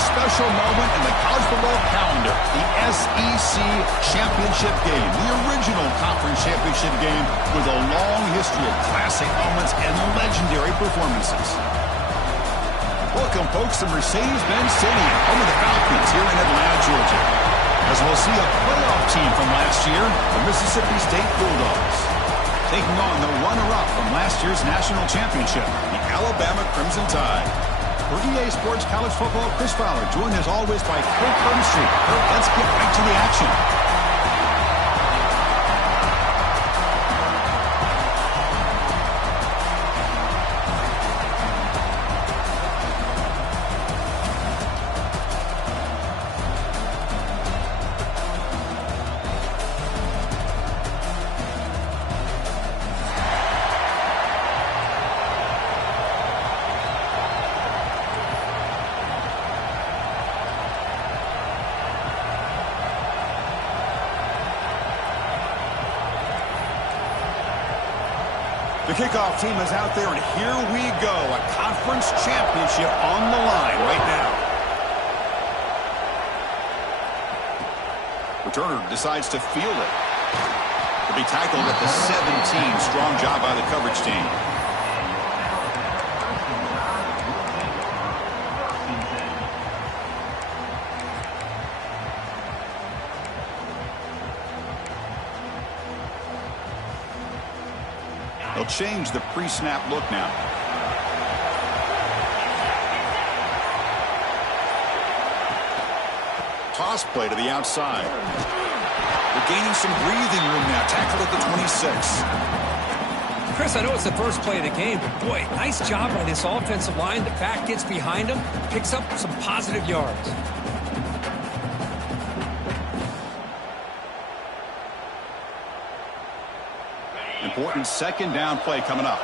a special moment in the college football calendar, the SEC Championship game, the original conference championship game with a long history of classic moments and legendary performances. Welcome, folks, to Mercedes-Benz Stadium, home of the Falcons here in Atlanta, Georgia, as we'll see a playoff team from last year, the Mississippi State Bulldogs, taking on the runner-up from last year's national championship, the Alabama Crimson Tide. For EA Sports College Football, Chris Fowler, joined as always by Kirk Herbstreit. Kirk, let's get right to the action. The kickoff team is out there, and here we go. A conference championship on the line right now. Returner decides to field it. To be tackled at the 17. Strong job by the coverage team. They'll change the pre-snap look now. Toss play to the outside. They're gaining some breathing room now. Tackled at the 26. Chris, I know it's the first play of the game, but boy, nice job by this offensive line. The back gets behind them, picks up some positive yards. Important second down play coming up.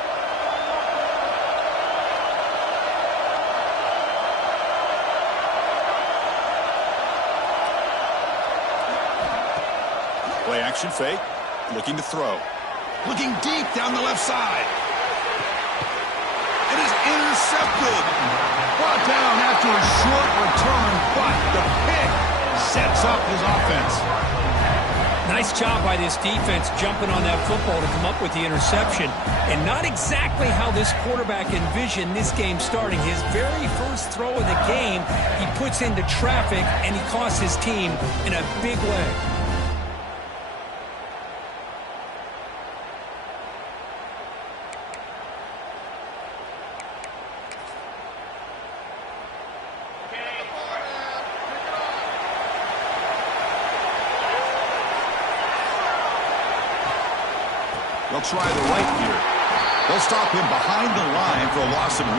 Play action fake. Looking to throw. Looking deep down the left side. It is intercepted. Brought down after a short return, but the pick sets up his offense. Nice job by this defense jumping on that football to come up with the interception. And not exactly how this quarterback envisioned this game starting. His very first throw of the game, he puts into traffic, and he costs his team in a big way. They'll try the right here. They'll stop him behind the line for a loss of 1.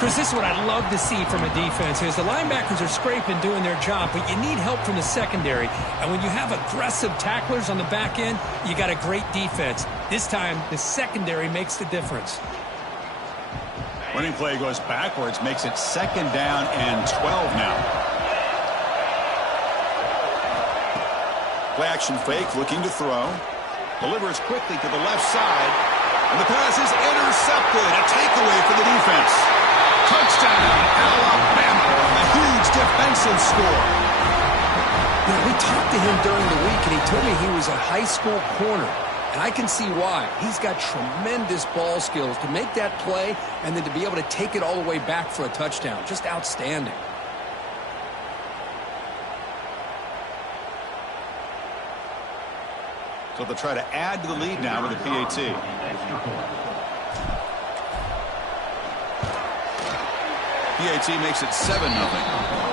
Chris, this is what I love to see from a defense is the linebackers are scraping, doing their job, but you need help from the secondary. And when you have aggressive tacklers on the back end, you got a great defense. This time, the secondary makes the difference. Running play goes backwards, makes it second down and 12 now. Play action fake, looking to throw. Delivers quickly to the left side. And the pass is intercepted. A takeaway for the defense. Touchdown, Alabama. A huge defensive score. You know, we talked to him during the week, and he told me he was a high school corner. And I can see why. He's got tremendous ball skills to make that play and then to be able to take it all the way back for a touchdown. Just outstanding. So they'll try to add to the lead now with a PAT. PAT makes it 7-0.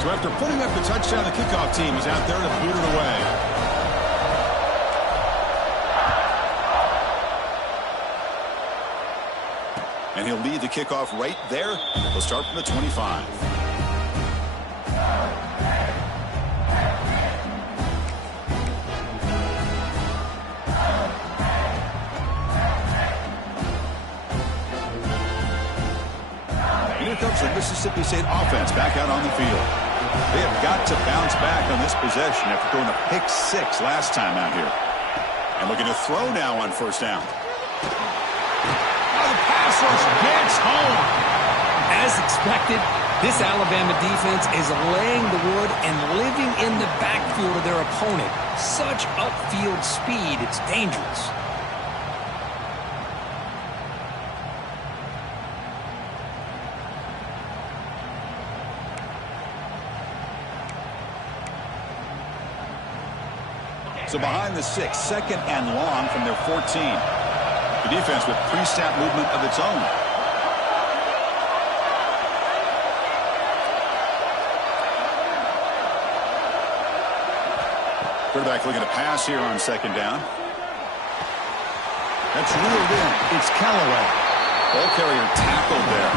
So after putting up the touchdown, the kickoff team is out there to boot it away. And he'll lead the kickoff right there. He'll start from the 25. Mississippi State offense back out on the field. They have got to bounce back on this possession after throwing a pick 6 last time out here. And looking to throw now on first down. Now the pass rush gets home. As expected, this Alabama defense is laying the wood and living in the backfield of their opponent. Such upfield speed, it's dangerous. So behind the 6, second and long from their 14. The defense with pre-snap movement of its own. Quarterback looking to pass here on second down. That's reeled in. It's Callaway. Ball carrier tackled there.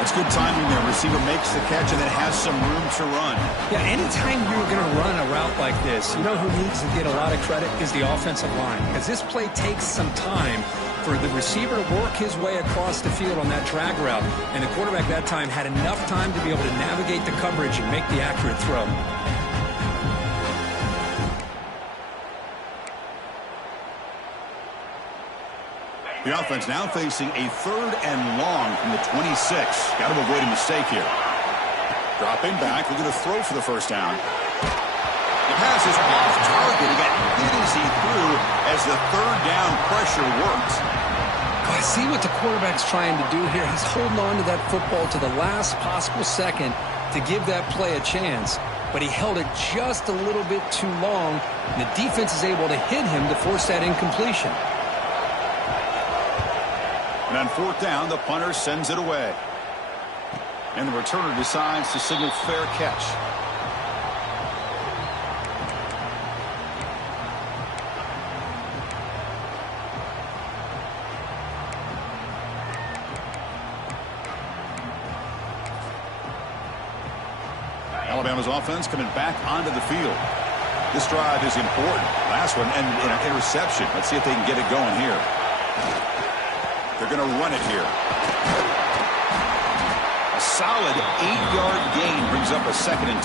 That's good timing there. Receiver makes the catch and then has some room to run. Yeah, anytime you're going to run a route like this, you know who needs to get a lot of credit is the offensive line. Because this play takes some time for the receiver to work his way across the field on that drag route. And the quarterback that time had enough time to be able to navigate the coverage and make the accurate throw. The offense now facing a third and long from the 26. Got to avoid a mistake here. Dropping back, looking to throw for the first down. The pass is off target. He got hit as he threw as the third down pressure works. I see what the quarterback's trying to do here. He's holding on to that football to the last possible second to give that play a chance. But he held it just a little bit too long, and the defense is able to hit him to force that incompletion. And on fourth down, the punter sends it away. And the returner decides to signal fair catch. Alabama's offense coming back onto the field. This drive is important. Last one and an interception. Let's see if they can get it going here. They're going to run it here. A solid 8-yard gain brings up a 2nd and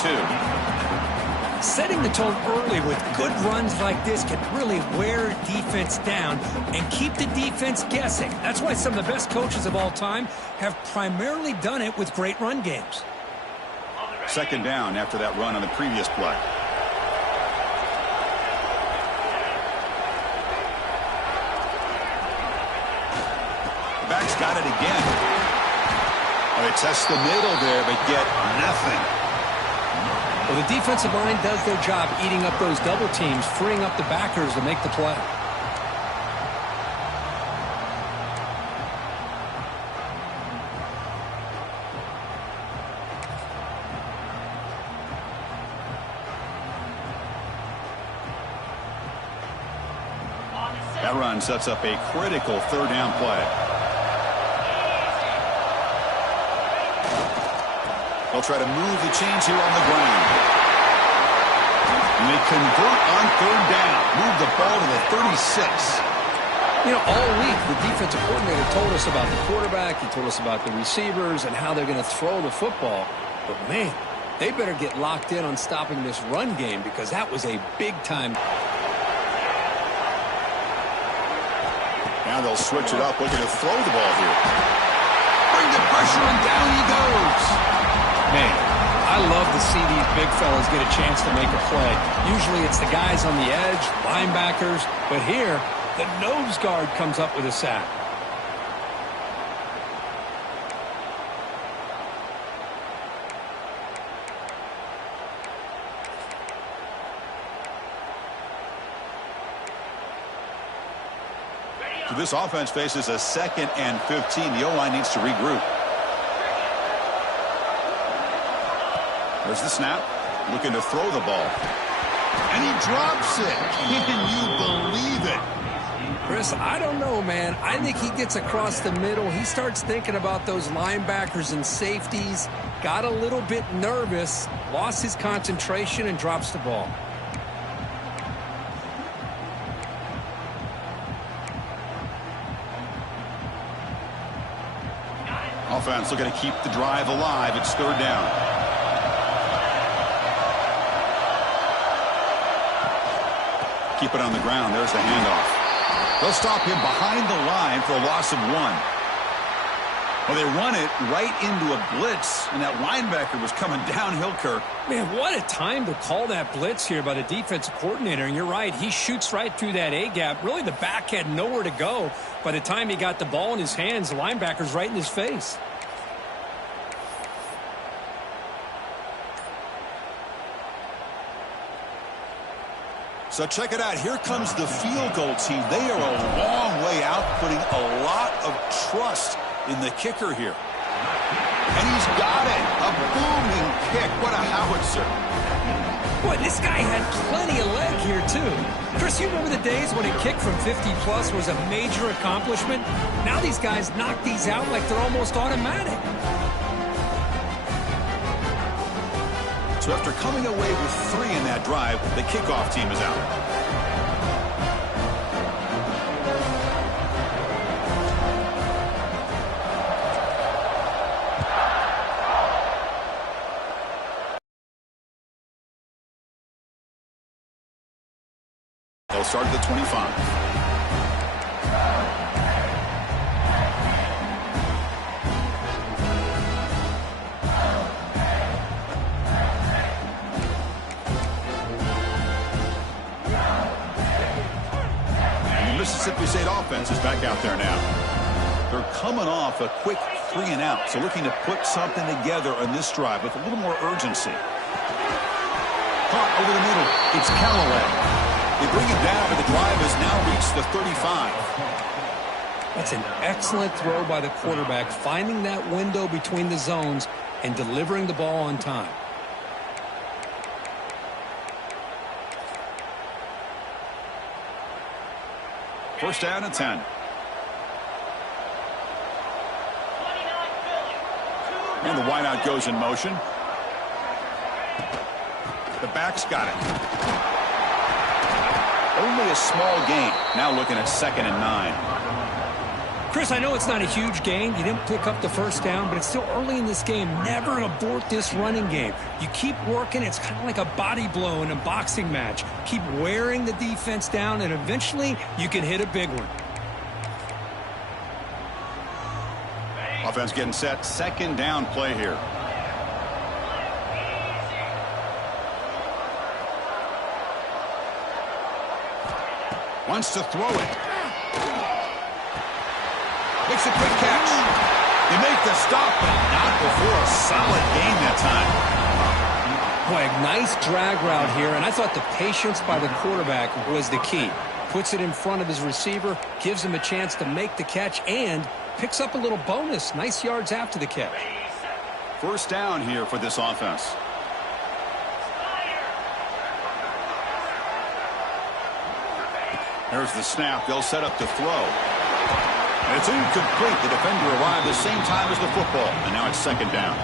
2. Setting the tone early with good runs like this can really wear defense down and keep the defense guessing. That's why some of the best coaches of all time have primarily done it with great run games. 2nd down after that run on the previous play. Back's got it again. Oh, they test the middle there, but get nothing. Well, the defensive line does their job eating up those double teams, freeing up the backers to make the play. That run sets up a critical 3rd down play. They'll try to move the chains here on the ground. And they convert on 3rd down. Move the ball to the 36. You know, all week the defensive coordinator told us about the quarterback. He told us about the receivers and how they're going to throw the football. But, man, they better get locked in on stopping this run game because that was a big-time. Now they'll switch it up, looking to throw the ball here. Bring the pressure, and down he goes. Man, I love to see these big fellas get a chance to make a play. Usually it's the guys on the edge, linebackers, but here, the nose guard comes up with a sack. So this offense faces a 2nd and 15. The O-line needs to regroup. There's the snap. Looking to throw the ball. And he drops it. Can you believe it? Chris, I don't know, man. I think he gets across the middle. He starts thinking about those linebackers and safeties. Got a little bit nervous. Lost his concentration and drops the ball. offense looking to keep the drive alive. It's third down. Keep it on the ground. There's the handoff. They'll stop him behind the line for a loss of 1. Well, they run it right into a blitz, and that linebacker was coming downhill, Kirk. Man, what a time to call that blitz here by the defensive coordinator. And you're right, he shoots right through that A-gap. Really, the back had nowhere to go. By the time he got the ball in his hands, the linebacker's right in his face. So check it out. Here comes the field goal team. They are a long way out, putting a lot of trust in the kicker here. And he's got it. A booming kick. What a howitzer. Boy, this guy had plenty of leg here, too. Chris, you remember the days when a kick from 50-plus was a major accomplishment? Now these guys knock these out like they're almost automatic. So after coming away with 3 in that drive, the kickoff team is out. They'll start at the 25. Mississippi State offense is back out there now. They're coming off a quick 3-and-out, so looking to put something together on this drive with a little more urgency. Caught over the middle. It's Callaway. They bring it down, but the drive has now reached the 35. That's an excellent throw by the quarterback, finding that window between the zones and delivering the ball on time. First down and 10. And the wideout goes in motion. The back's got it. Only a small gain. Now looking at 2nd and 9. Chris, I know it's not a huge gain. You didn't pick up the first down, but it's still early in this game. Never abort this running game. You keep working. It's kind of like a body blow in a boxing match. Keep wearing the defense down, and eventually you can hit a big one. Offense getting set. 2nd down play here. Wants to throw it. Makes a quick catch. They make the stop, but not before a solid gain that time. Boy, a nice drag route here, and I thought the patience by the quarterback was the key. Puts it in front of his receiver, gives him a chance to make the catch, and picks up a little bonus. Nice yards after the catch. First down here for this offense. There's the snap. They'll set up to throw. And it's incomplete. The defender arrived the same time as the football, and now it's 2nd down.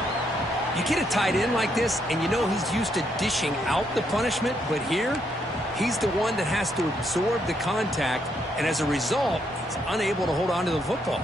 You get a tight end like this, and you know he's used to dishing out the punishment, but here, he's the one that has to absorb the contact, and as a result, he's unable to hold on to the football.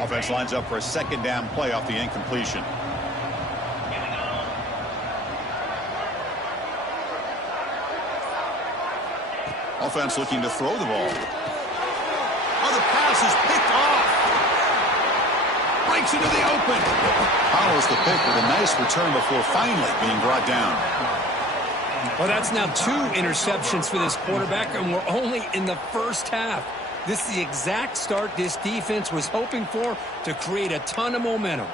Offense lines up for a 2nd down play off the incompletion. Offense looking to throw the ball. Oh, the pass is picked off. Breaks into the open. Follows the pick with a nice return before finally being brought down. Well, that's now 2 interceptions for this quarterback, and we're only in the first half. This is the exact start this defense was hoping for to create a ton of momentum.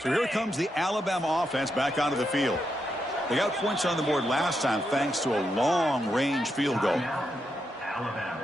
So here comes the Alabama offense back onto the field. They got points on the board last time thanks to a long-range field goal. Alabama.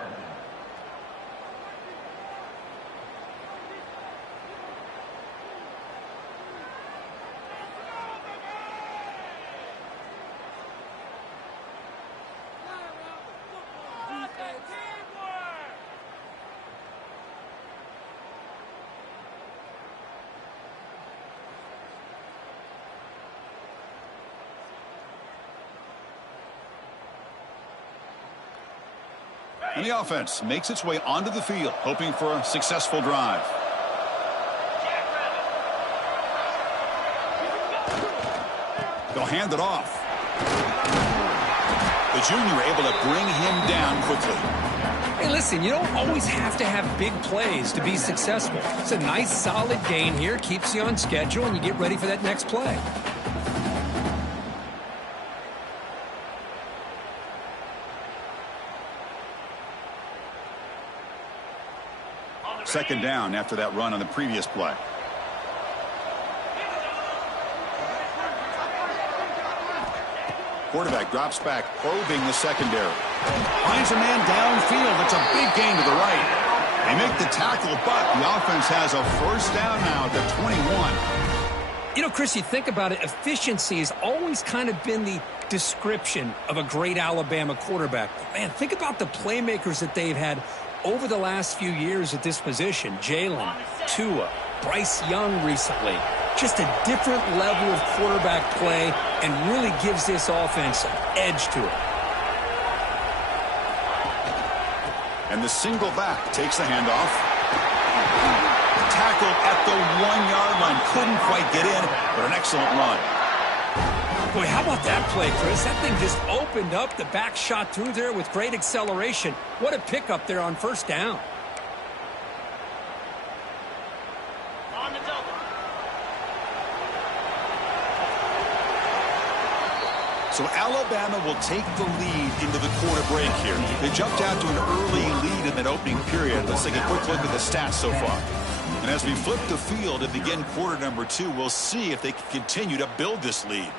And the offense makes its way onto the field, hoping for a successful drive. They'll hand it off. The junior able to bring him down quickly. Hey, listen, you don't always have to have big plays to be successful. It's a nice, solid gain here, keeps you on schedule, and you get ready for that next play. Second down after that run on the previous play. Quarterback drops back, probing the secondary. Finds a man downfield. It's a big gain to the right. They make the tackle, but the offense has a first down now at the 21. You know, Chris, you think about it, efficiency has always kind of been the description of a great Alabama quarterback. Man, think about the playmakers that they've had over the last few years at this position. Jalen, Tua, Bryce Young recently. Just a different level of quarterback play and really gives this offense an edge to it. And the single back takes the handoff. Tackled at the 1-yard line. Couldn't quite get in, but an excellent run. Boy, how about that play, Chris? That thing just opened up. The back shot through there with great acceleration. What a pickup there on first down. On the double. So Alabama will take the lead into the quarter break here. They jumped out to an early lead in that opening period. Let's take a quick look at the stats so far. And as we flip the field and begin quarter number 2, we'll see if they can continue to build this lead.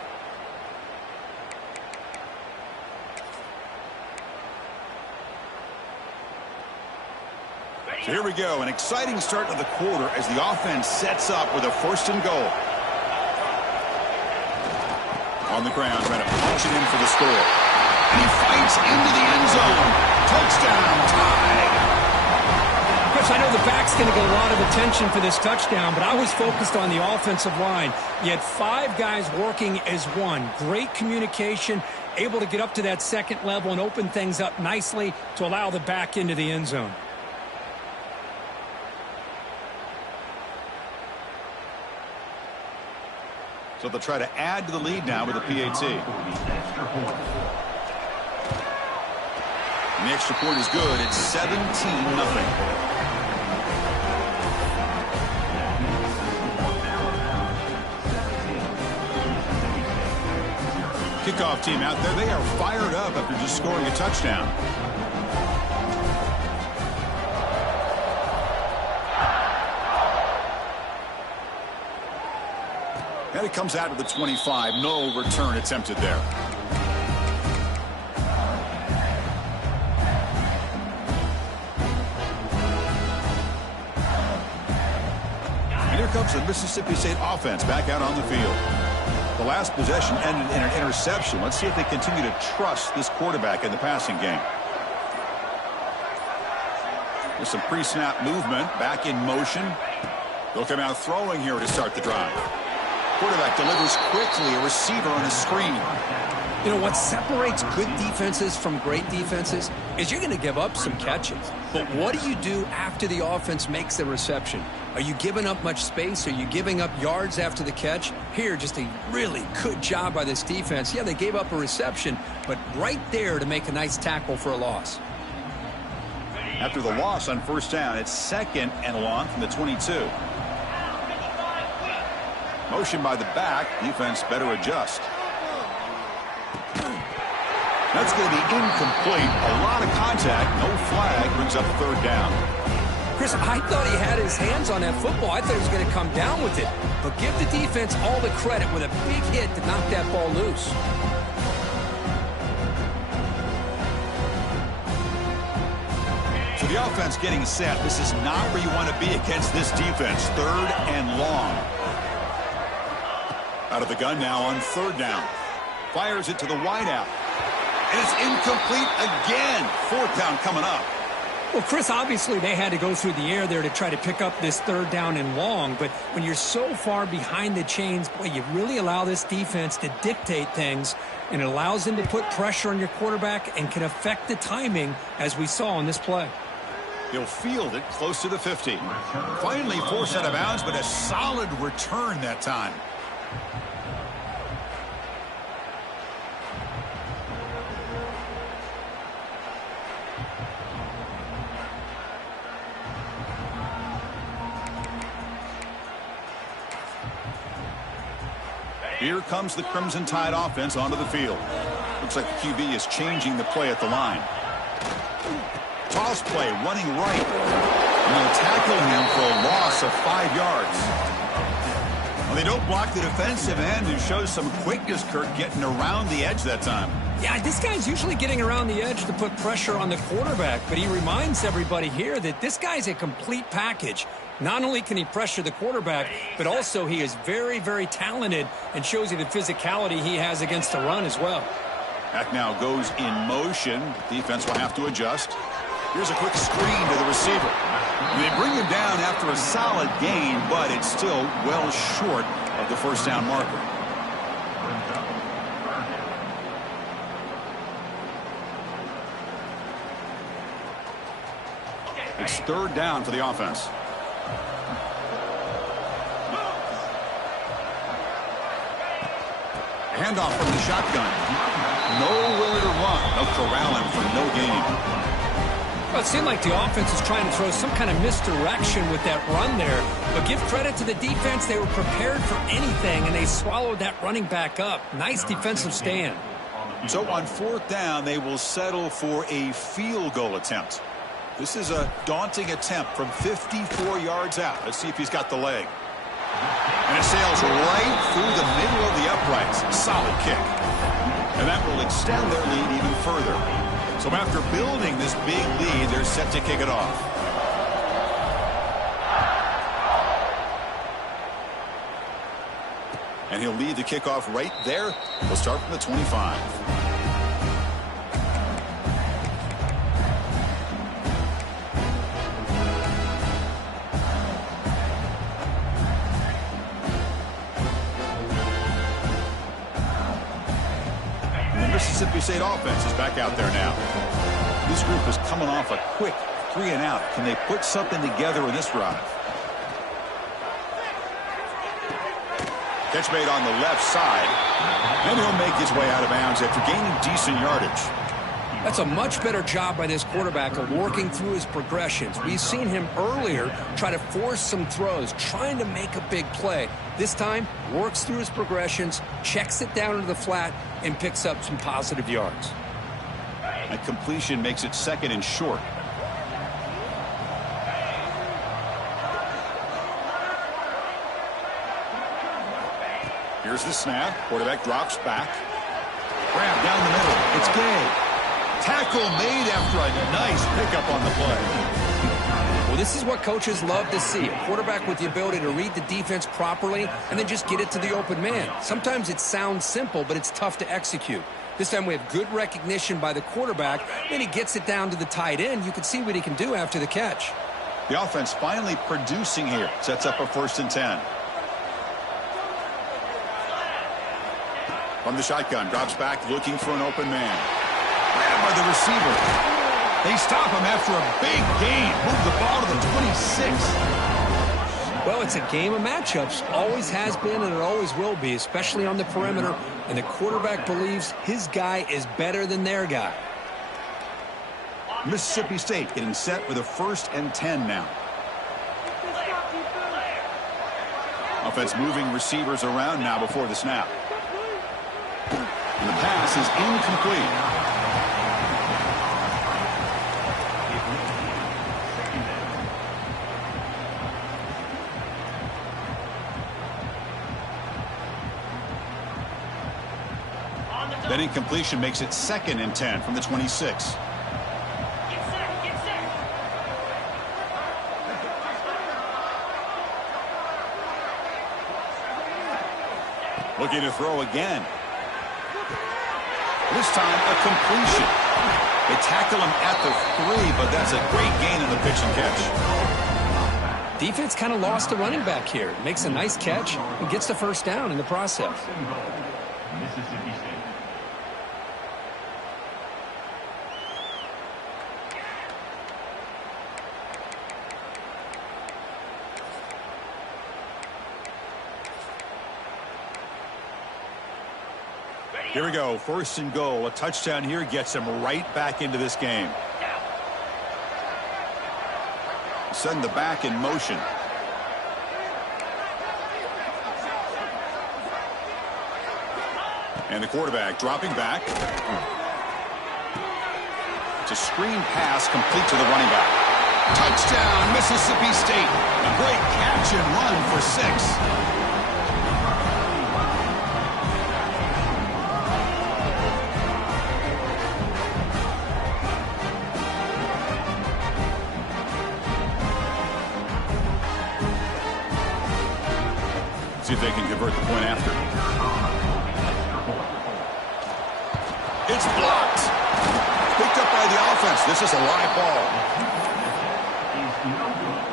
So here we go, an exciting start to the quarter as the offense sets up with a first and goal. On the ground, trying to punch it in for the score. And he fights into the end zone. Touchdown, tied. Chris, I know the back's going to get a lot of attention for this touchdown, but I was focused on the offensive line. You had 5 guys working as one. Great communication, able to get up to that second level and open things up nicely to allow the back into the end zone. So they'll try to add to the lead now with a PAT. And the extra point is good. It's 17-0. Kickoff team out there. They are fired up after just scoring a touchdown. And it comes out of the 25. No return attempted there. And here comes the Mississippi State offense back out on the field. The last possession ended in an interception. Let's see if they continue to trust this quarterback in the passing game. With some pre-snap movement, back in motion. They'll come out throwing here to start the drive. Quarterback delivers quickly, a receiver on a screen. You know, what separates good defenses from great defenses is you're going to give up some catches. But what do you do after the offense makes the reception? Are you giving up much space? Are you giving up yards after the catch? Here, just a really good job by this defense. Yeah, they gave up a reception, but right there to make a nice tackle for a loss. After the loss on first down, it's second and long from the 22. Motion by the back. Defense better adjust. That's going to be incomplete. A lot of contact. No flag. Brings up third down. Chris, I thought he had his hands on that football. I thought he was going to come down with it. But give the defense all the credit with a big hit to knock that ball loose. So the offense getting set. This is not where you want to be against this defense. 3rd and long. Out of the gun now on 3rd down. Fires it to the wideout. And it's incomplete again. 4th down coming up. Well, Chris, obviously they had to go through the air there to try to pick up this 3rd down and long. But when you're so far behind the chains, boy, you really allow this defense to dictate things. And it allows them to put pressure on your quarterback and can affect the timing, as we saw on this play. He'll field it close to the 50. Finally forced out of bounds, but a solid return that time. Here comes the Crimson Tide offense onto the field. Looks like the QB is changing the play at the line. Toss play, running right. And they'll tackle him for a loss of 5 yards. Well, they don't block the defensive end, who shows some quickness, Kirk, getting around the edge that time. Yeah, this guy's usually getting around the edge to put pressure on the quarterback, but he reminds everybody here that this guy's a complete package. Not only can he pressure the quarterback, but also he is very, very talented and shows you the physicality he has against the run as well. Back now goes in motion. Defense will have to adjust. Here's a quick screen to the receiver. They bring him down after a solid gain, but it's still well short of the 1st down marker. It's 3rd down for the offense. Handoff from the shotgun. Nowhere to run. They'll corral him for no gain. Well, it seemed like the offense was trying to throw some kind of misdirection with that run there. But give credit to the defense. They were prepared for anything, and they swallowed that running back up. Nice defensive stand. So on 4th down, they will settle for a field goal attempt. This is a daunting attempt from 54 yards out. Let's see if he's got the leg. And it sails right through the middle of the uprights. Solid kick. And that will extend their lead even further. So after building this big lead, they're set to kick it off. And he'll lead the kickoff right there. We'll start from the 25. Mississippi State offense is back out there now. This group is coming off a quick 3-and-out. Can they put something together in this drive? Catch made on the left side. And he'll make his way out of bounds after gaining decent yardage. That's a much better job by this quarterback of working through his progressions. We've seen him earlier try to force some throws, trying to make a big play. This time, works through his progressions, checks it down into the flat, and picks up some positive yards. A completion makes it 2nd and short. Here's the snap. Quarterback drops back. Grab down the middle. It's Gay. Tackle made after a nice pickup on the play. Well, this is what coaches love to see. A quarterback with the ability to read the defense properly and then just get it to the open man. Sometimes it sounds simple, but it's tough to execute. This time we have good recognition by the quarterback. Then he gets it down to the tight end. You can see what he can do after the catch. The offense finally producing here. Sets up a 1st and 10. From the shotgun, drops back looking for an open man. Grabbed by the receiver. They stop him after a big gain. Move the ball to the 26. Well, it's a game of matchups. Always has been and it always will be, especially on the perimeter. And the quarterback believes his guy is better than their guy. Mississippi State getting set with a 1st and 10 now. Offense moving receivers around now before the snap. And the pass is incomplete. That incompletion makes it 2nd and 10 from the 26. Get set. Looking to throw again. This time a completion. They tackle him at the 3, but that's a great gain in the pitch and catch. Defense kind of lost the running back here. Makes a nice catch and gets the first down in the process. Mississippi State. Here we go. 1st and goal. A touchdown here gets him right back into this game. Send the back in motion. And the quarterback dropping back. It's a screen pass complete to the running back. Touchdown, Mississippi State. A great catch and run for 6. See if they can convert the point after. It's blocked. Picked up by the offense. This is a live ball. Is no good.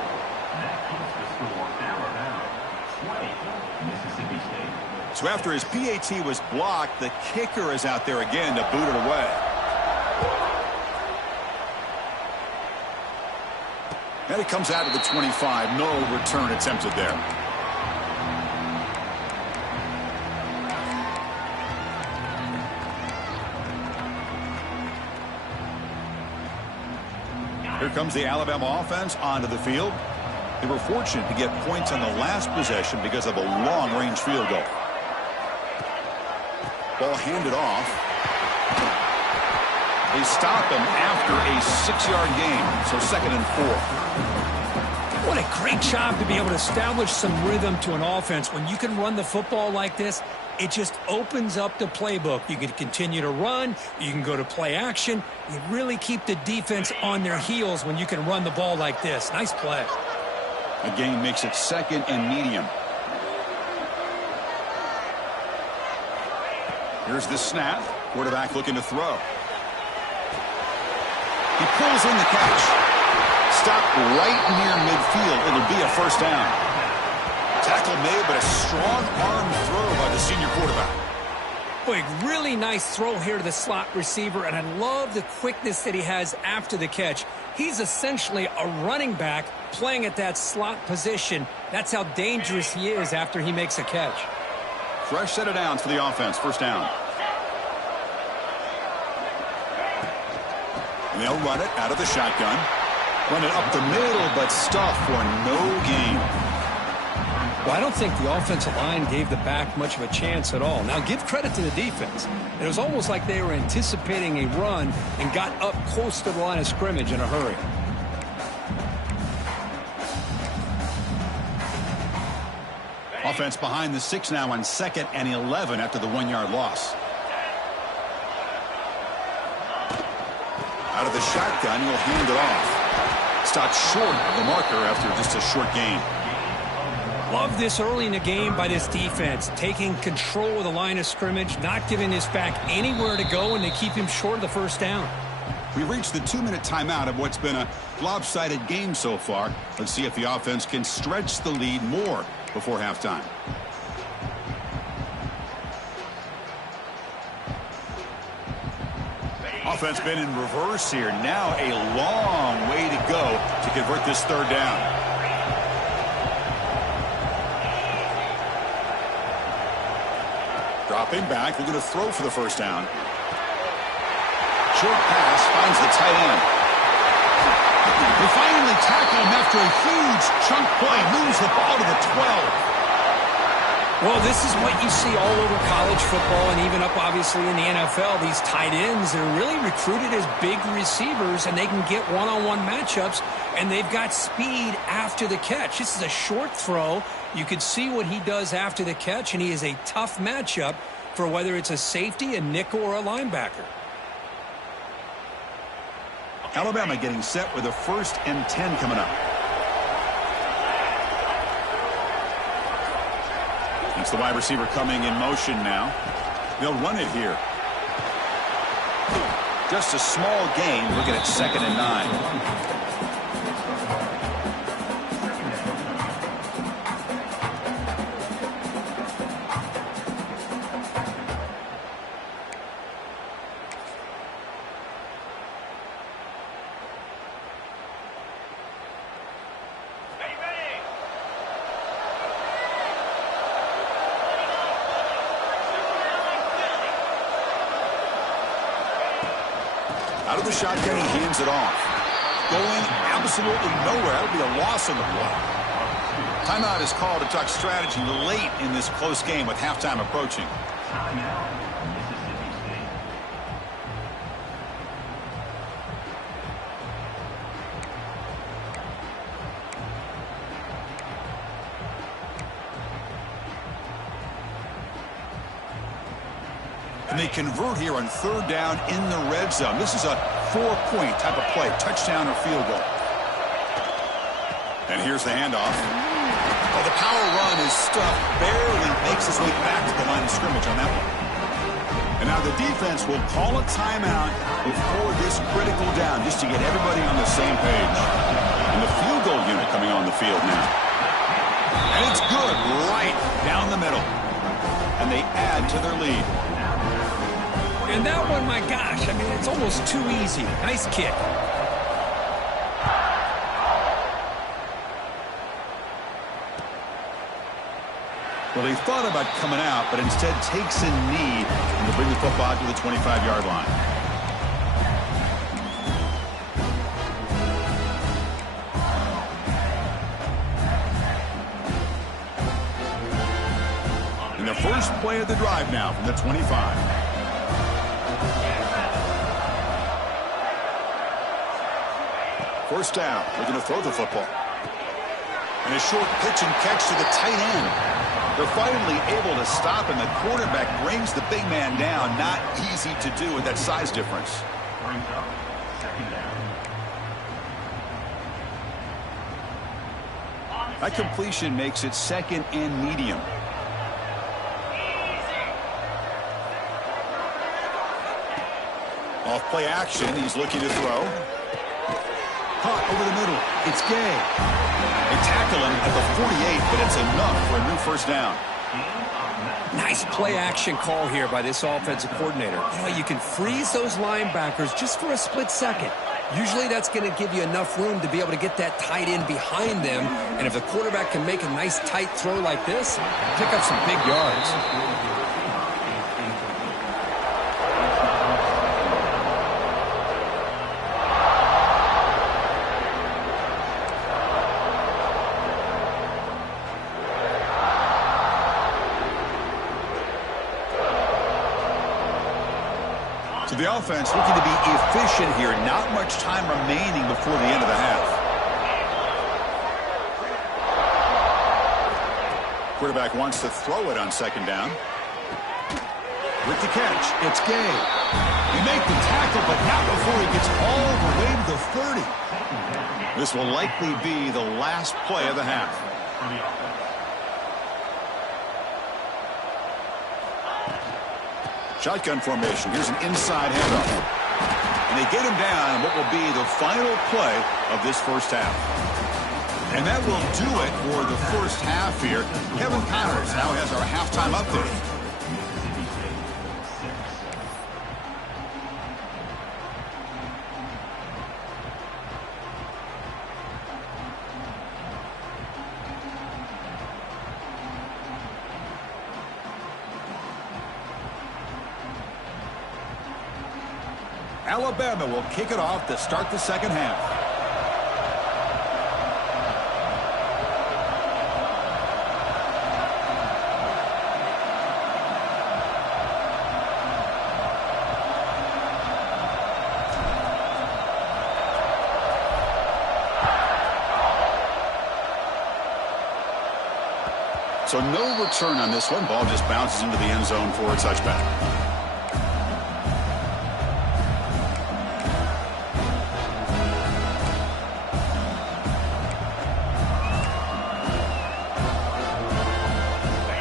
That keeps the score Alabama 20, Mississippi State. So after his PAT was blocked, the kicker is out there again to boot it away. And it comes out of the 25. No return attempted there. Here comes the Alabama offense onto the field. They were fortunate to get points on the last possession because of a long-range field goal. Ball handed off. They stop him after a 6-yard gain, so 2nd and 4. What a great job to be able to establish some rhythm to an offense. When you can run the football like this, it just opens up the playbook. You can continue to run. You can go to play action. You really keep the defense on their heels when you can run the ball like this. Nice play. A gain makes it 2nd and medium. Here's the snap. Quarterback looking to throw. He pulls in the catch. Stopped right near midfield. It'll be a first down. Tackle made, but a strong arm throw by the senior quarterback. Boy, really nice throw here to the slot receiver, and I love the quickness that he has after the catch. He's essentially a running back playing at that slot position. That's how dangerous he is after he makes a catch. Fresh set of downs for the offense. First down. And they'll run it out of the shotgun. Run it up the middle, but stuffed for no gain. Well, I don't think the offensive line gave the back much of a chance at all. Now, give credit to the defense. It was almost like they were anticipating a run and got up close to the line of scrimmage in a hurry. Offense behind the 6 now on 2nd and 11 after the 1-yard loss. Out of the shotgun, he'll hand it off. Stopped short of the marker after just a short gain. Love this early in the game by this defense, taking control of the line of scrimmage, not giving his back anywhere to go, and they keep him short of the first down. We reached the 2-minute timeout of what's been a lopsided game so far. Let's see if the offense can stretch the lead more before halftime. Offense been in reverse here. Now a long way to go to convert this 3rd down. Dropping back, looking to throw for the first down. Short pass finds the tight end. They finally tackle him after a huge chunk play. Moves the ball to the 12. Well, this is what you see all over college football and even up, obviously, in the NFL. These tight ends are really recruited as big receivers, and they can get one-on-one matchups, and they've got speed after the catch. This is a short throw. You could see what he does after the catch, and he is a tough matchup for whether it's a safety, a nickel, or a linebacker. Alabama getting set with a 1st and 10 coming up. It's the wide receiver coming in motion now. They'll run it here. Just a small gain. Looking at 2nd and 9. Out of the shotgun, he hands it off. Going absolutely nowhere. That'll be a loss on the play. Timeout is called to talk strategy late in this close game with halftime approaching. Timeout, Mississippi State. And they convert here on 3rd down in the red zone. This is a 4-point type of play, touchdown or field goal. And here's the handoff. Oh, the power run is stuffed, barely makes his way back to the line of scrimmage on that one. And now the defense will call a timeout before this critical down, just to get everybody on the same page. And the field goal unit coming on the field now. And it's good, right down the middle. And they add to their lead. And that one, my gosh, I mean, it's almost too easy. Nice kick. Well, he thought about coming out, but instead takes a knee and to bring the football to the 25-yard line. And the first play of the drive now from the 25. First down, looking to throw the football. And a short pitch and catch to the tight end. They're finally able to stop, and the quarterback brings the big man down. Not easy to do with that size difference. Brings up 2nd down. That completion makes it 2nd and medium. Off play action, he's looking to throw. Caught over the middle. It's Gay. They tackle him at the 48, but it's enough for a new 1st down. Nice play action call here by this offensive coordinator. You know, you can freeze those linebackers just for a split second. Usually that's going to give you enough room to be able to get that tight end behind them. And if the quarterback can make a nice tight throw like this, pick up some big yards. So the offense looking to be efficient here. Not much time remaining before the end of the half. Quarterback wants to throw it on 2nd down. With the catch, it's Gay. He makes the tackle, but not before he gets all the way to the 30. This will likely be the last play of the half. For the offense. Shotgun formation. Here's an inside handoff. And they get him down on what will be the final play of this 1st half. And that will do it for the 1st half here. Kevin Connors now has our halftime update. Mississippi State 6. Alabama will kick it off to start the 2nd half. So no return on this one. Ball just bounces into the end zone for a touchback.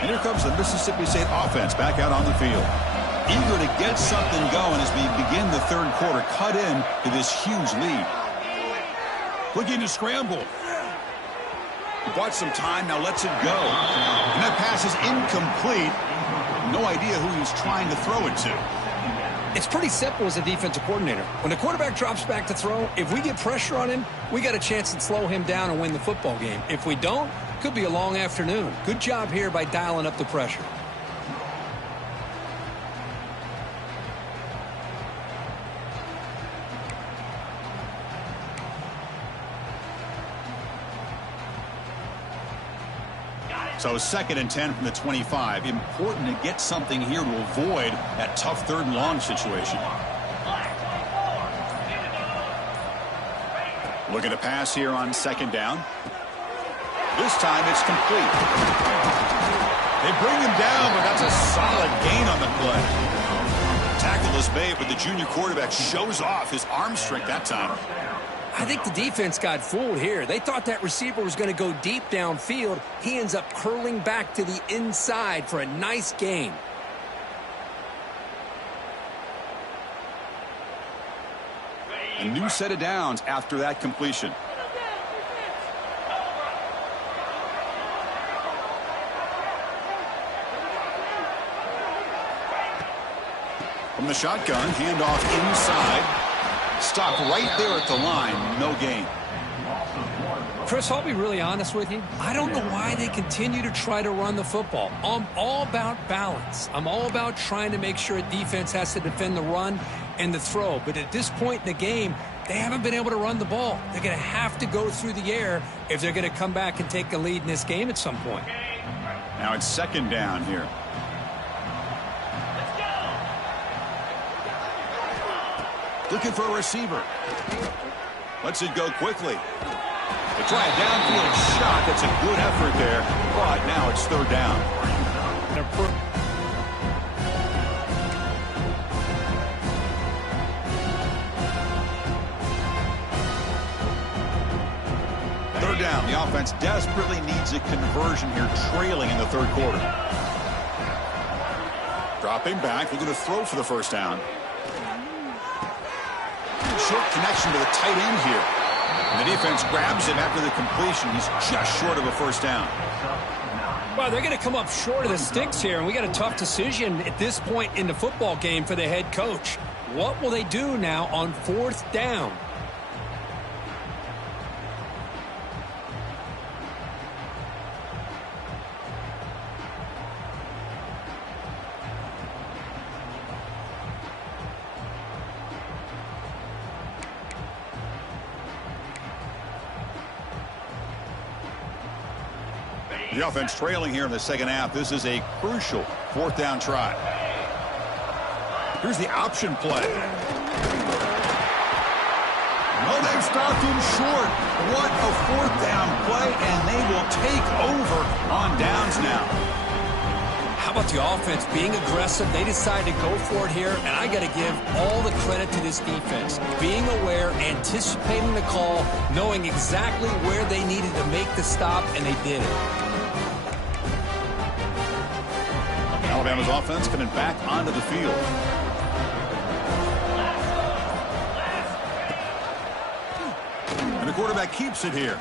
And here comes the Mississippi State offense back out on the field. Eager to get something going as we begin the third quarter. Cut in to this huge lead. Looking to scramble. Bought some time, now lets it go. And that pass is incomplete. No idea who he's trying to throw it to. It's pretty simple as a defensive coordinator. When the quarterback drops back to throw, if we get pressure on him, we got a chance to slow him down and win the football game. If we don't, could be a long afternoon. Good job here by dialing up the pressure. So 2nd and 10 from the 25. Important to get something here to avoid that tough 3rd and long situation. Looking to pass here on 2nd down. This time it's complete. They bring him down, but that's a solid gain on the play. Tackle is made, but the junior quarterback shows off his arm strength that time. I think the defense got fooled here. They thought that receiver was going to go deep downfield. He ends up curling back to the inside for a nice gain. A new set of downs after that completion. From the shotgun, handoff inside. Stop right there at the line. No gain. Chris, I'll be really honest with you. I don't know why they continue to try to run the football. I'm all about balance. I'm all about trying to make sure a defense has to defend the run and the throw. But at this point in the game, they haven't been able to run the ball. They're going to have to go through the air if they're going to come back and take a lead in this game at some point. Now it's 2nd down here. Looking for a receiver. Lets it go quickly. They try a downfield shot. That's a good effort there. But now it's 3rd down. 3rd down. The offense desperately needs a conversion here, trailing in the 3rd quarter. Dropping back. Looking to throw for the 1st down. Short connection to the tight end here. And the defense grabs him after the completion. He's just short of a 1st down. Well, they're going to come up short of the sticks here, and we got a tough decision at this point in the football game for the head coach. What will they do now on 4th down? The offense trailing here in the 2nd half. This is a crucial 4th down try. Here's the option play. Oh, they've stopped him short. What a 4th down play, and they will take over on downs now. How about the offense being aggressive? They decide to go for it here, and I got to give all the credit to this defense. Being aware, anticipating the call, knowing exactly where they needed to make the stop, and they did it. Alabama's offense coming back onto the field. And the quarterback keeps it here.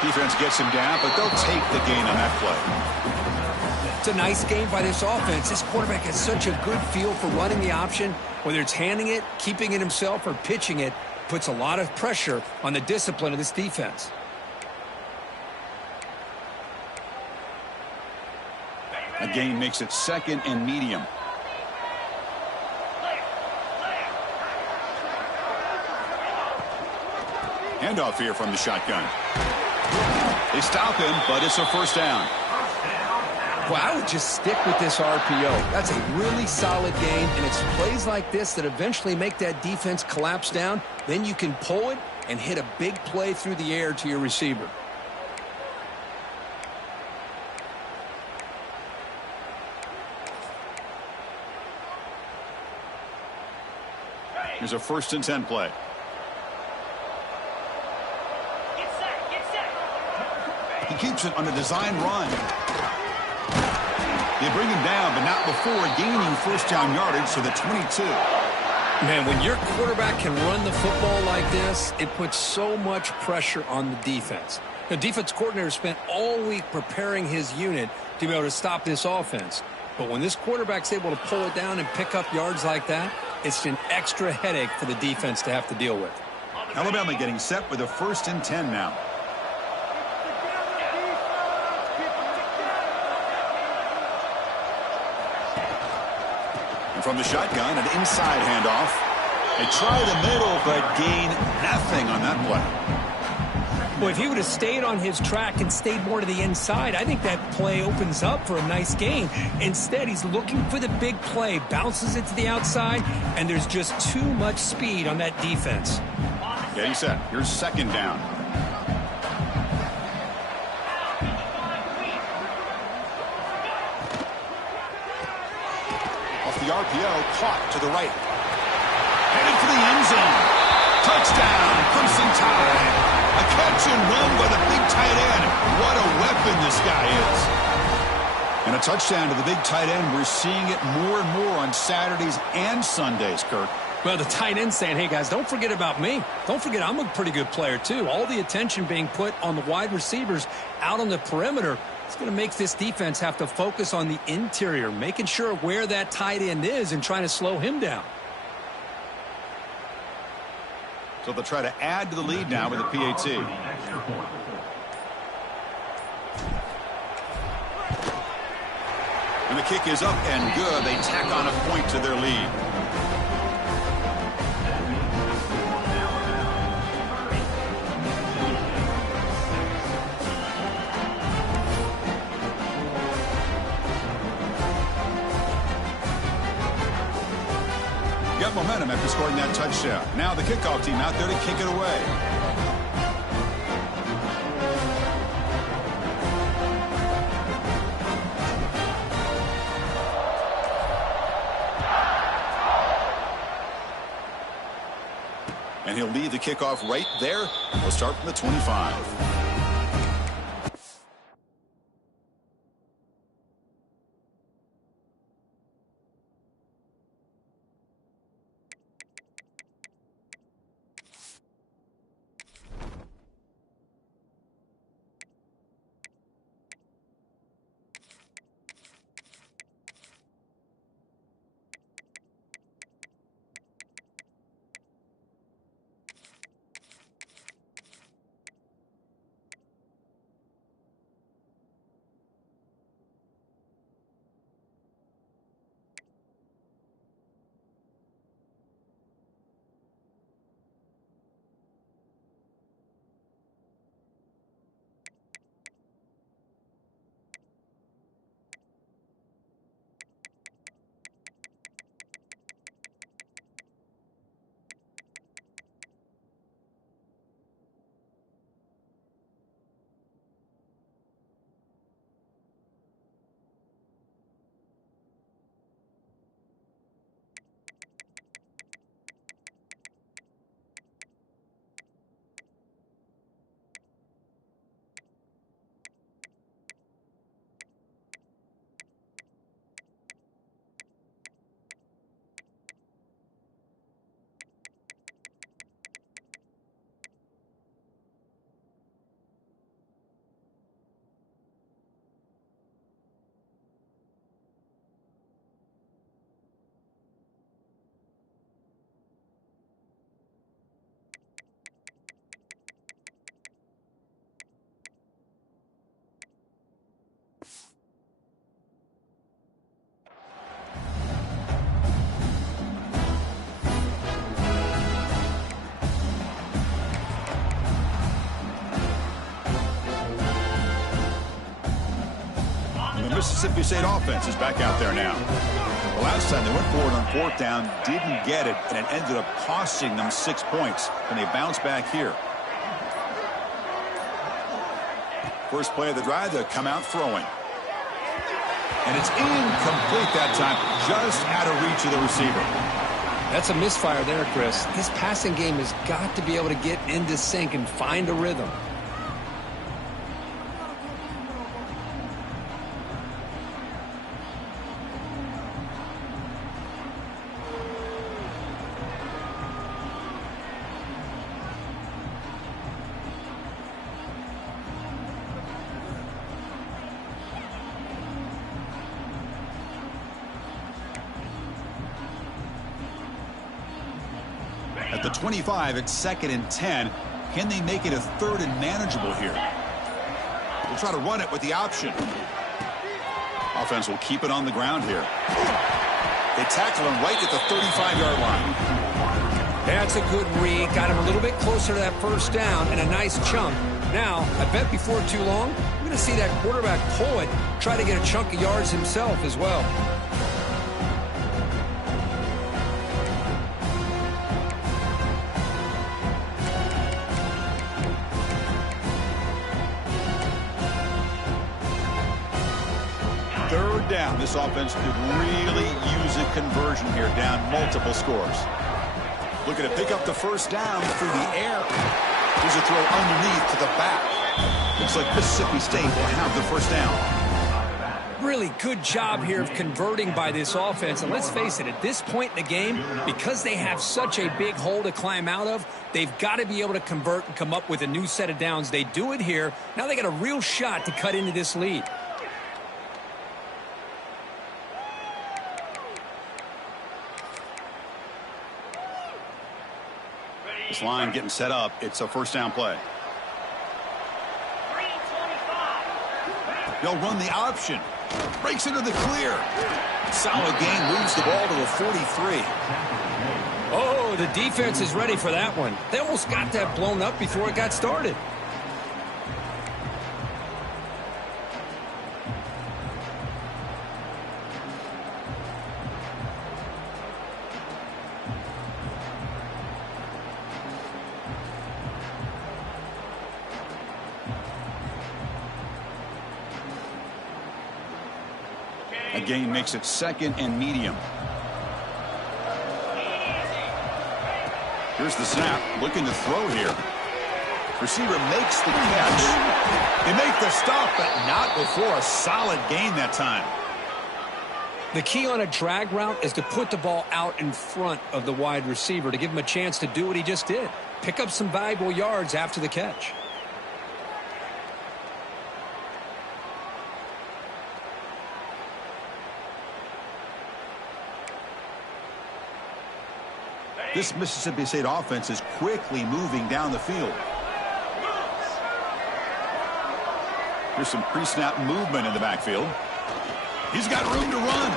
Defense gets him down, but they'll take the gain on that play. It's a nice game by this offense. This quarterback has such a good feel for running the option. Whether it's handing it, keeping it himself, or pitching it, puts a lot of pressure on the discipline of this defense. A gain makes it 2nd and medium. Handoff here from the shotgun. They stop him, but it's a 1st down. Well, I would just stick with this RPO. That's a really solid game, and it's plays like this that eventually make that defense collapse down. Then you can pull it and hit a big play through the air to your receiver. Here's a 1st and 10 play. He keeps it on a design run. They bring him down, but not before gaining 1st down yardage to the 22. Man, when your quarterback can run the football like this, it puts so much pressure on the defense. The defense coordinator spent all week preparing his unit to be able to stop this offense. But when this quarterback's able to pull it down and pick up yards like that, it's an extra headache for the defense to have to deal with. Alabama getting set with a 1st and 10 now. And from the shotgun, an inside handoff. They try the middle, but gain nothing on that play. Well, if he would have stayed on his track and stayed more to the inside, I think that play opens up for a nice gain. Instead, he's looking for the big play, bounces it to the outside, and there's just too much speed on that defense. Getting set. Here's 2nd down. Off the RPO, caught to the right. Headed for the end zone. Touchdown, Crimson Tide. A catch and run by the big tight end. What a weapon this guy is. And a touchdown to the big tight end. We're seeing it more and more on Saturdays and Sundays, Kirk. Well, the tight end saying, hey, guys, don't forget about me. Don't forget I'm a pretty good player, too. All the attention being put on the wide receivers out on the perimeter. It's going to make this defense have to focus on the interior, making sure where that tight end is and trying to slow him down. So they'll try to add to the lead now with a PAT. And the kick is up and good. They tack on a point to their lead. Got momentum after scoring that touchdown. Now the kickoff team out there to kick it away. And he'll lead the kickoff right there. We'll start from the 25. Mississippi State offense is back out there now. The last time they went forward on 4th down, didn't get it, and it ended up costing them 6 points, and they bounce back here. First play of the drive, they'll come out throwing. And it's incomplete that time, just out of reach of the receiver. That's a misfire there, Chris. This passing game has got to be able to get into sync and find a rhythm. At the 25, it's 2nd and 10. Can they make it a 3rd and manageable here? They'll try to run it with the option. Offense will keep it on the ground here. They tackle him right at the 35-yard line. That's a good read. Got him a little bit closer to that first down and a nice chunk. Now, I bet before too long, we're going to see that quarterback pull it, try to get a chunk of yards himself as well. Down. This offense could really use a conversion here, down multiple scores. Looking to pick up the first down through the air. Here's a throw underneath to the back. Looks like Mississippi State will have the first down. Really good job here of converting by this offense. And let's face it, at this point in the game, because they have such a big hole to climb out of, they've got to be able to convert and come up with a new set of downs. They do it here. Now they got a real shot to cut into this lead. This line getting set up. It's a first down play. They'll run the option. Breaks into the clear. Solid gain, moves the ball to a 43. Oh, the defense is ready for that one. They almost got that blown up before it got started. A gain makes it 2nd and medium. Here's the snap. Looking to throw here. Receiver makes the catch. They make the stop, but not before a solid gain that time. The key on a drag route is to put the ball out in front of the wide receiver to give him a chance to do what he just did. Pick up some valuable yards after the catch. This Mississippi State offense is quickly moving down the field. Here's some pre-snap movement in the backfield. He's got room to run.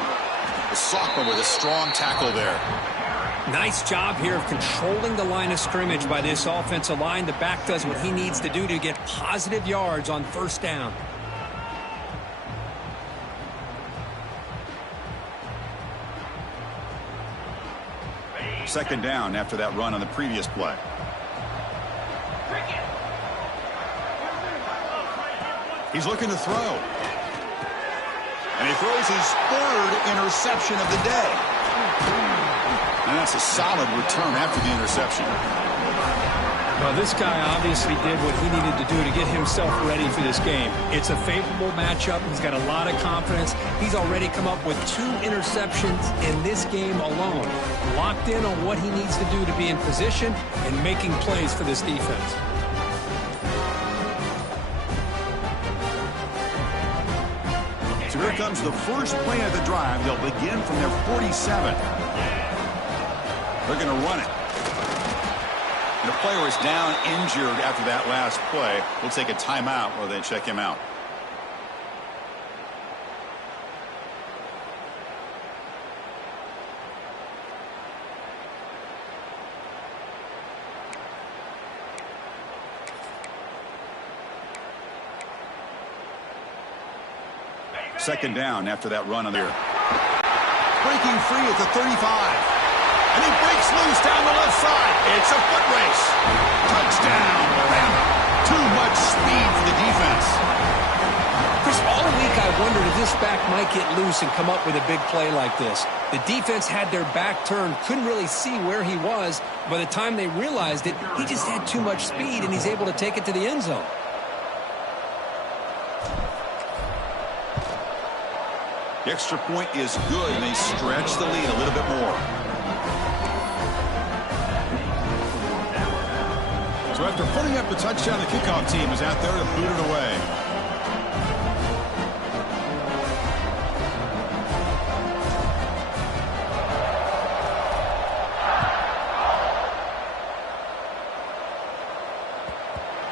The sophomore with a strong tackle there. Nice job here of controlling the line of scrimmage by this offensive line. The back does what he needs to do to get positive yards on first down. Second down after that run on the previous play. He's looking to throw. And he throws his 3rd interception of the day. And that's a solid return after the interception. Well, this guy obviously did what he needed to do to get himself ready for this game. It's a favorable matchup. He's got a lot of confidence. He's already come up with 2 interceptions in this game alone. Locked in on what he needs to do to be in position and making plays for this defense. So here comes the first play of the drive. They'll begin from their 47. They're going to run it. And the player is down injured after that last play. We'll take a timeout while they check him out. Second down after that run on there. Breaking free at the 35. And he breaks loose down the left side. It's a foot race. Touchdown, Alabama. Too much speed for the defense. Chris, all week I wondered if this back might get loose and come up with a big play like this. The defense had their back turned, couldn't really see where he was. By the time they realized it, he just had too much speed, and he's able to take it to the end zone. The extra point is good, and they stretch the lead a little bit more. So after putting up the touchdown, the kickoff team is out there to boot it away.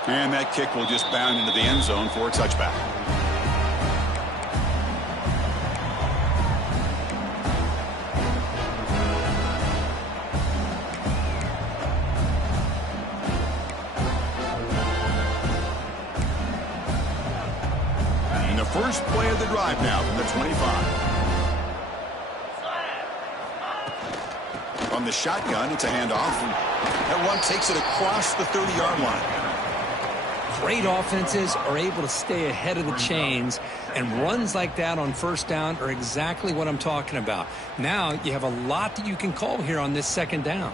And that kick will just bound into the end zone for a touchback. And the first play of the drive now from the 25. From the shotgun, it's a handoff. That run takes it across the 30-yard line. Great offenses are able to stay ahead of the chains, and runs like that on first down are exactly what I'm talking about. Now you have a lot that you can call here on this second down.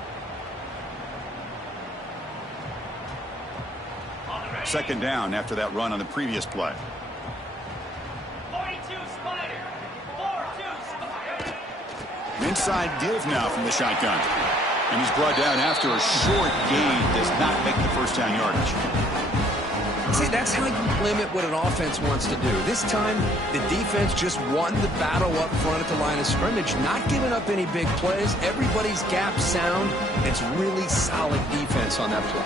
Second down after that run on the previous play. 42 Spider. 4-2 Spider. An inside give now from the shotgun. And he's brought down after a short gain. Does not make the first down yardage. See, that's how you limit what an offense wants to do. This time, the defense just won the battle up front at the line of scrimmage, not giving up any big plays. Everybody's gap sound. It's really solid defense on that play.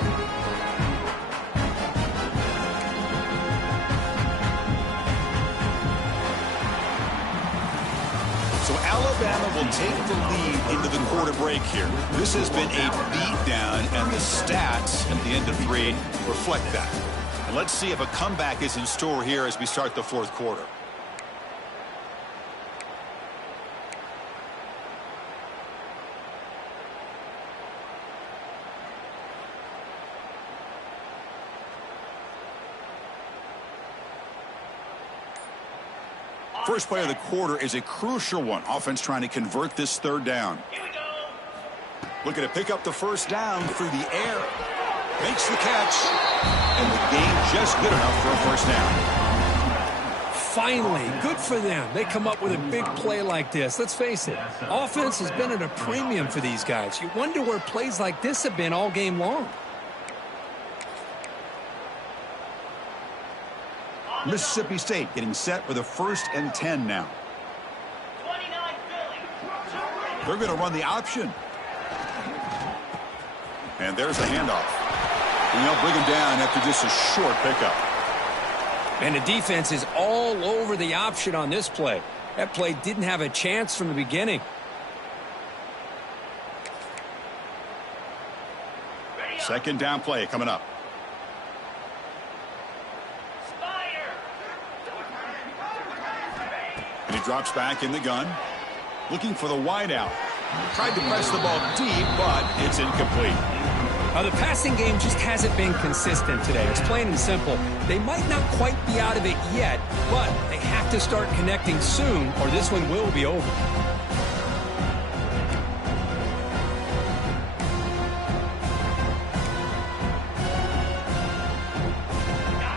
So Alabama will take the lead into the quarter break here. This has been a beatdown, and the stats at the end of 3 reflect that. And let's see if a comeback is in store here as we start the fourth quarter. First play of the quarter is a crucial one. Offense trying to convert this third down. Looking to pick up the first down through the air. Makes the catch. And the game just good enough for a first down. Finally, good for them. They come up with a big play like this. Let's face it, offense has been at a premium for these guys. You wonder where plays like this have been all game long. Mississippi State getting set for the 1st and 10 now. 29 Philly. They're going to run the option. And there's the handoff. And they'll bring him down after just a short pickup. And the defense is all over the option on this play. That play didn't have a chance from the beginning. Second down play coming up. And he drops back in the gun. Looking for the wideout. Tried to press the ball deep, but it's incomplete. The passing game just hasn't been consistent today. It's plain and simple. They might not quite be out of it yet, but they have to start connecting soon, or this one will be over.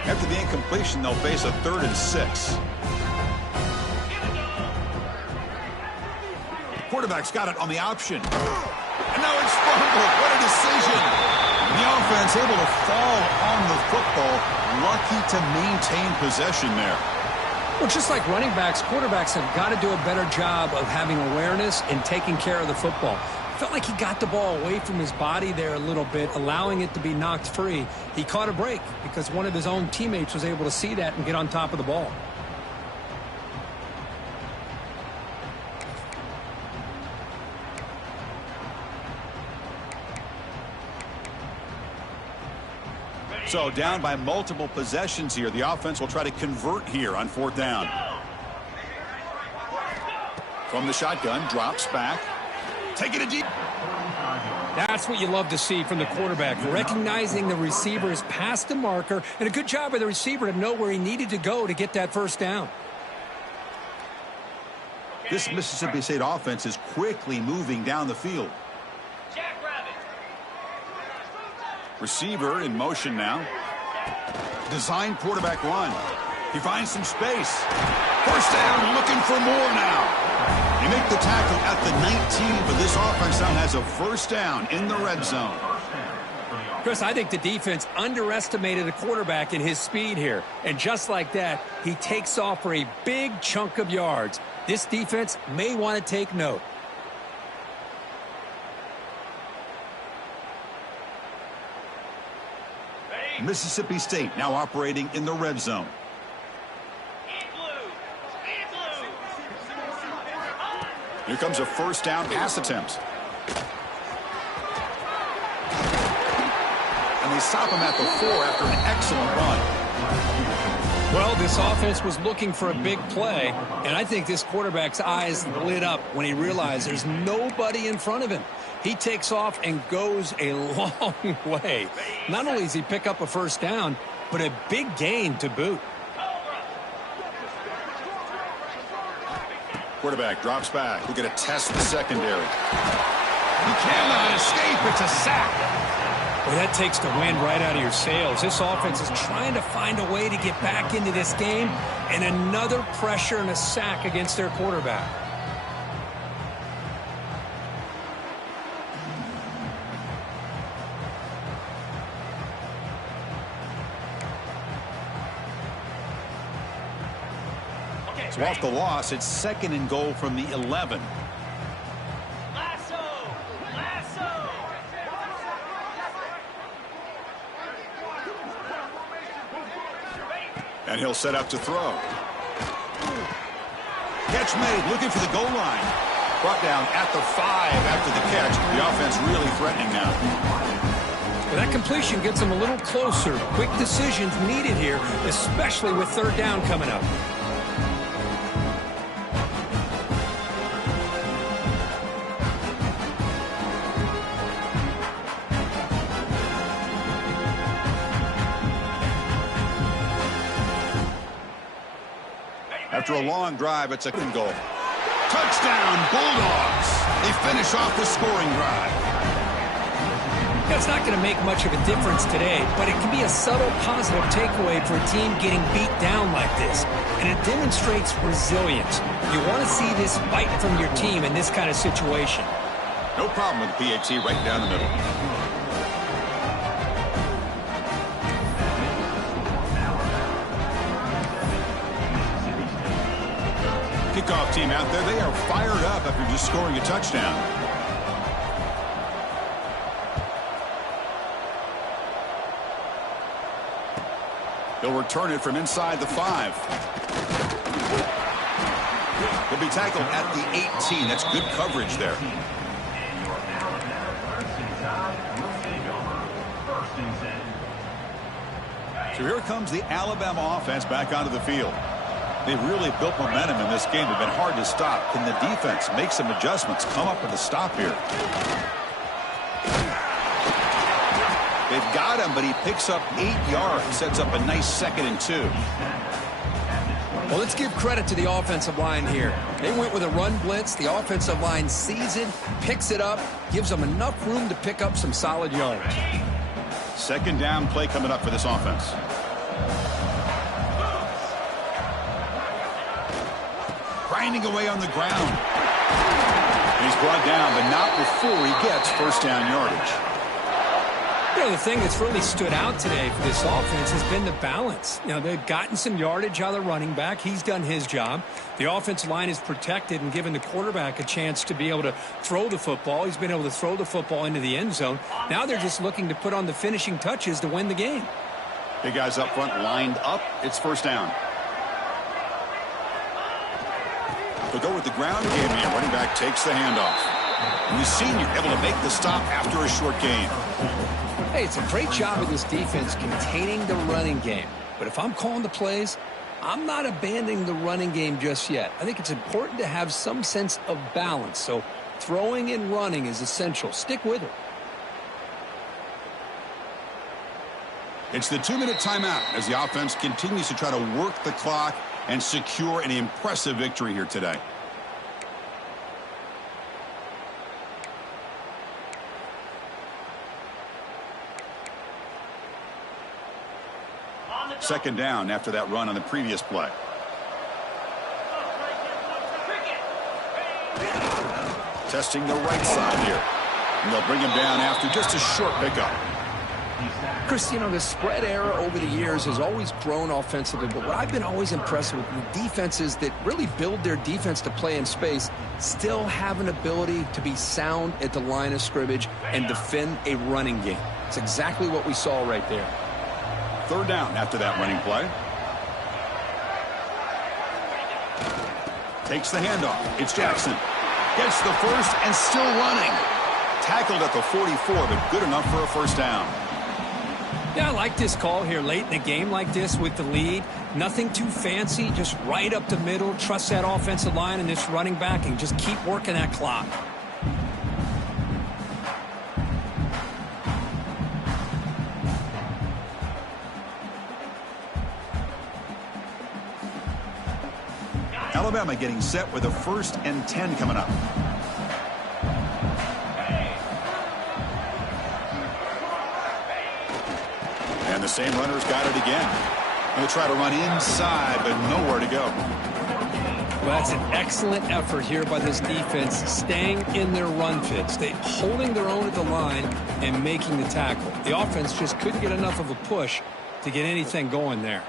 After the incompletion, they'll face a 3rd and 6. Quarterback's got it on the option. And now it's fumbled. What a decision. The offense able to fall on the football. Lucky to maintain possession there. Well, just like running backs, quarterbacks have got to do a better job of having awareness and taking care of the football. Felt like he got the ball away from his body there a little bit, allowing it to be knocked free. He caught a break because one of his own teammates was able to see that and get on top of the ball. So down by multiple possessions here. The offense will try to convert here on 4th down. From the shotgun, drops back. Taking it deep. That's what you love to see from the quarterback, recognizing the receiver is past the marker, and a good job by the receiver to know where he needed to go to get that first down. This Mississippi State offense is quickly moving down the field. Jackrabbit. Receiver in motion now. Design quarterback run. He finds some space. First down, looking for more now. They make the tackle at the 19, but this offense now has a first down in the red zone. Chris, I think the defense underestimated the quarterback in his speed here. And just like that, he takes off for a big chunk of yards. This defense may want to take note. Mississippi State now operating in the red zone. Here comes a first down pass attempt. And they stop him at the 4 after an excellent run. Well, this offense was looking for a big play, and I think this quarterback's eyes lit up when he realized there's nobody in front of him. He takes off and goes a long way. Not only does he pick up a first down, but a big gain to boot. Quarterback drops back. We're going to test the secondary. He cannot escape. It's a sack. Well, that takes the wind right out of your sails. This offense is trying to find a way to get back into this game, and another pressure and a sack against their quarterback. So off the loss, it's second and goal from the 11. Lasso! Lasso! And he'll set up to throw. Catch made, looking for the goal line. Brought down at the 5 after the catch. The offense really threatening now. Well, that completion gets them a little closer. Quick decisions needed here, especially with third down coming up. After a long drive, it's a goal. Touchdown, Bulldogs. They finish off the scoring drive. It's not going to make much of a difference today, but it can be a subtle positive takeaway for a team getting beat down like this. And it demonstrates resilience. You want to see this fight from your team in this kind of situation. No problem with the PAT right down the middle. Kickoff team out there, they are fired up after just scoring a touchdown. They'll return it from inside the 5. He'll be tackled at the 18. That's good coverage there. So here comes the Alabama offense back onto the field. They've really built momentum in this game. They've been hard to stop. Can the defense make some adjustments? Come up with a stop here. They've got him, but he picks up 8 yards. Sets up a nice 2nd and 2. Well, let's give credit to the offensive line here. They went with a run blitz. The offensive line sees it, picks it up, gives them enough room to pick up some solid yards. Second down play coming up for this offense. Grinding away on the ground. He's brought down, but not before he gets first down yardage. You know, the thing that's really stood out today for this offense has been the balance. You know, they've gotten some yardage out of the running back. He's done his job. The offensive line is protected and given the quarterback a chance to be able to throw the football. He's been able to throw the football into the end zone. Now they're just looking to put on the finishing touches to win the game. Big guys up front lined up. It's first down. They'll go with the ground game here. Running back takes the handoff. And the senior able to make the stop after a short gain. Hey, it's a great job of this defense containing the running game. But if I'm calling the plays, I'm not abandoning the running game just yet. I think it's important to have some sense of balance. So throwing and running is essential. Stick with it. It's the 2-minute timeout as the offense continues to try to work the clock and secure an impressive victory here today. Second down after that run on the previous play. Testing the right side here. And they'll bring him down after just a short pickup. Chris, you know, the spread era over the years has always grown offensively, but what I've been always impressed with the defenses that really build their defense to play in space still have an ability to be sound at the line of scrimmage and defend a running game. It's exactly what we saw right there. Third down after that running play. Takes the handoff. It's Jackson. Gets the first and still running. Tackled at the 44, but good enough for a first down. Yeah, I like this call here late in a game like this with the lead. Nothing too fancy, just right up the middle. Trust that offensive line and this running back and just keep working that clock. Alabama getting set with a 1st and 10 coming up. And the same runner's got it again. They'll try to run inside, but nowhere to go. Well, that's an excellent effort here by this defense, staying in their run fits. They holding their own at the line and making the tackle. The offense just couldn't get enough of a push to get anything going there.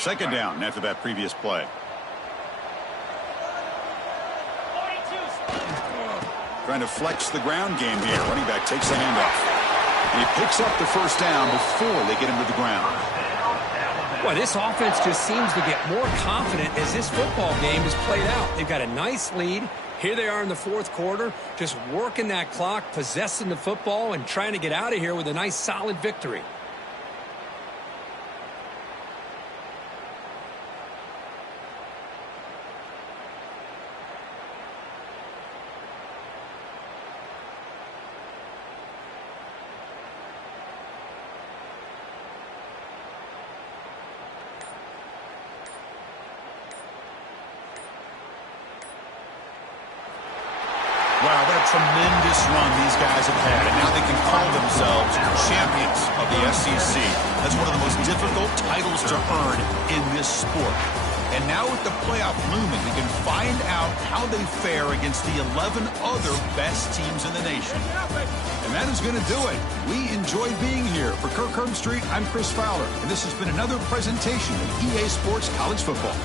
Second down after that previous play. Trying to flex the ground game here. Running back takes the handoff. And he picks up the first down before they get him to the ground. Well, this offense just seems to get more confident as this football game is played out. They've got a nice lead. Here they are in the fourth quarter, just working that clock, possessing the football, and trying to get out of here with a nice, solid victory. Wow, what a tremendous run these guys have had, and now they can call themselves champions of the SEC. That's one of the most difficult titles to earn in this sport. And now with the playoff looming, we can find out how they fare against the 11 other best teams in the nation. And that is going to do it. We enjoyed being here. For Kirk Herbstreit, I'm Chris Fowler, and this has been another presentation of EA Sports College Football.